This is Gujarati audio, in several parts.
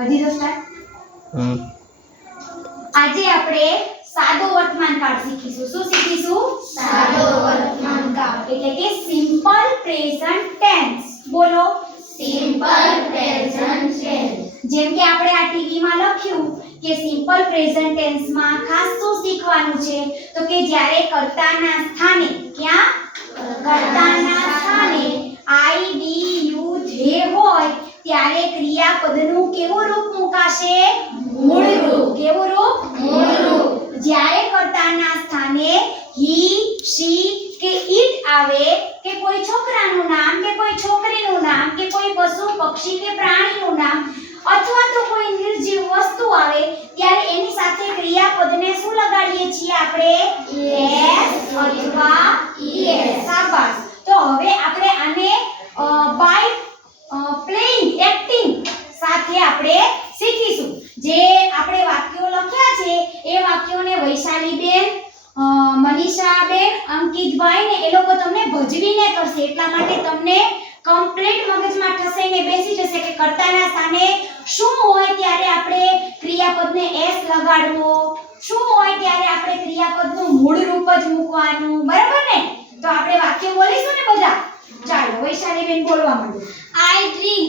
વધી દો સ્ટાર્ટ. આજે આપણે સાદો વર્તમાન કાળ શીખીશું. શું શીખીશું? સાદો વર્તમાન કાળ એટલે કે સિમ્પલ પ્રેઝન્ટ ટેન્સ. બોલો. Simple present tense. જેમ કે આપણે આ ટીવી માં લખ્યું કે સિમ્પલ પ્રેઝન્ટ ટેન્સ માં ખાસ શું શીખવાનું છે તો કે જ્યારે કર્તાના સ્થાને ક્યાં કર્તાના સ્થાને આઈ બી યુ ધે હોય ત્યારે ક્રિયાપદનું કેવું રૂપ મુકાશે? મૂળ રૂપ. કેવું રૂપ? મૂળ રૂપ. જ્યારે કર્તાના સ્થાને હી શી કે ઈટ આવે કે કોઈ છોકરાનું નામ કે કોઈ છોકરીનું નામ કે કોઈ પશુ પક્ષી કે પ્રાણીનું નામ અથવા તો કોઈ નિર્જીવ વસ્તુ આવે ત્યારે એની સાથે ક્રિયાપદને શું લગાડીએ છીએ આપણે? એસ અથવા ઈએસ. શાબાશ. તો હવે આપણે આને બાય પ્લેઇંગ એક્ટિંગ સાથે આપણે શીખીશું. જે આપણે વાક્યો લખ્યા છે એ વાક્યોને વૈશાલીબેન, મનીષાબેન, અંકિતભાઈ ને એ લોકો તમને ભજવીને કરશે. એટલા માટે તમને કમ્પ્લીટ મગજમાં ઠસાઈને બેસી જશે કે કર્તાના સ્થાને શું હોય ત્યારે આપણે ક્રિયાપદને એસ લગાડવો, શું હોય ત્યારે આપણે ક્રિયાપદનું મૂળ રૂપ જ મૂકવાનું. બરાબર ને? તો આપણે વાક્ય બોલીશું ને બધા. ચાલો વૈશાલીબેન બોલવા માંડો. I drink.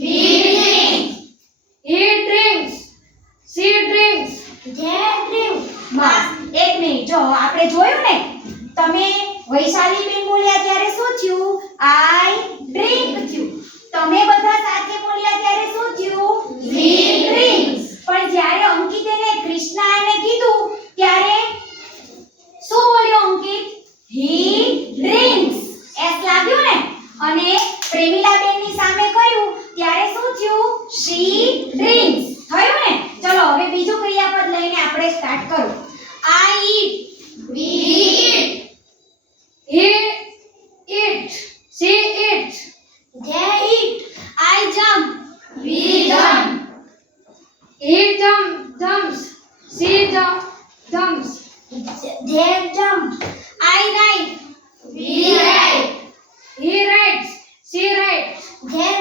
We drink. He drinks. She drinks. They drink. બસ એક મિનિટ. જો આપણે જોયું ને, તમે વૈશાલીબેન બોલ્યા ત્યારે શું થયું? આઈ ડ્રિંક થયું. તમે બધા સાથે બોલ્યા ત્યારે શું થયું? We drinks. પણ જ્યારે અંકિતે ને કૃષ્ણાને કીધું ત્યારે શું બોલ્યો અંકિત? હી ડ્રિંક્સ. એસ લાગ્યું ને? અને પ્રેમિલાબેનની સામે કહ્યું ત્યારે શું થયું? શી ડ્રિંક્સ થયું ને? ચલો હવે બીજું ક્રિયાપદ લઈને આપણે સ્ટાર્ટ કરો. I eat. We eat. He eats. She eats. They eat. I jump. We jump. He jumps. She jumps. They jump. I write. We write. He writes. She writes. They